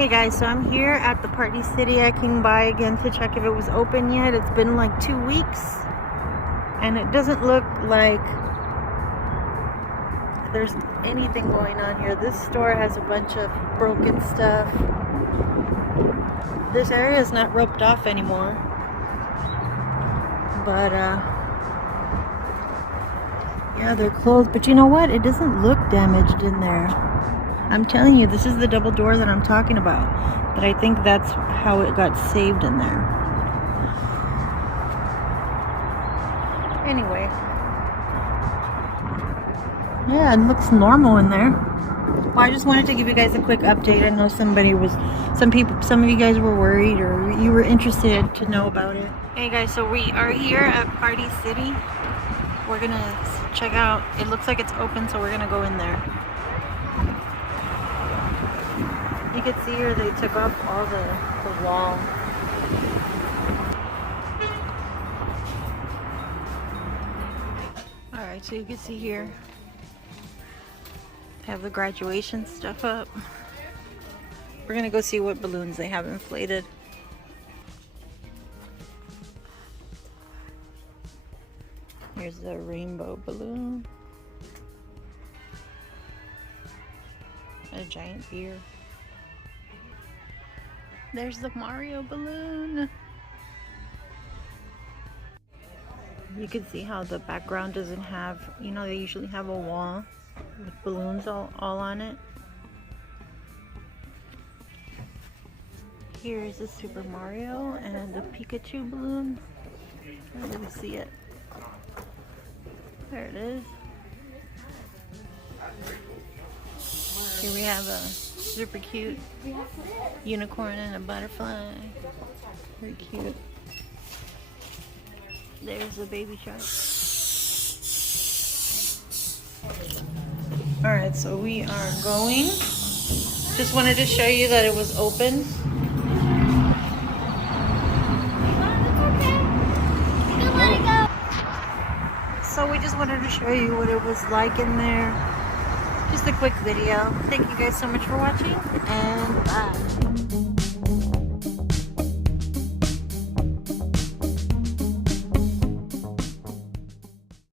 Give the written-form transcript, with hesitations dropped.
Hey guys, so I'm here at the Party City. I came by again to check if it was open yet. It's been like 2 weeks and it doesn't look like there's anything going on here. This store has a bunch of broken stuff. This area is not roped off anymore, but yeah, they're closed. But you know what? It doesn't look damaged in there. I'm telling you, this is the double door that I'm talking about. But I think that's how it got saved in there. Anyway. Yeah, it looks normal in there. Well, I just wanted to give you guys a quick update. I know some of you guys were worried or you were interested to know about it. Hey guys, so we are here at Party City. We're gonna check out, it looks like it's open, so we're gonna go in there. You can see here they took off all the wall. Alright, so you can see here have the graduation stuff up. We're gonna go see what balloons they have inflated. Here's the rainbow balloon. A giant beer. There's the Mario balloon. You can see how the background doesn't have, you know, they usually have a wall with balloons all on it. Here's the Super Mario and the Pikachu balloon. Let me see it. There it is. Here we have a super cute unicorn and a butterfly. Very cute. There's a baby shark. Alright, so we are going. Just wanted to show you that it was open. So we just wanted to show you what it was like in there. Just a quick video. Thank you guys so much for watching, and bye.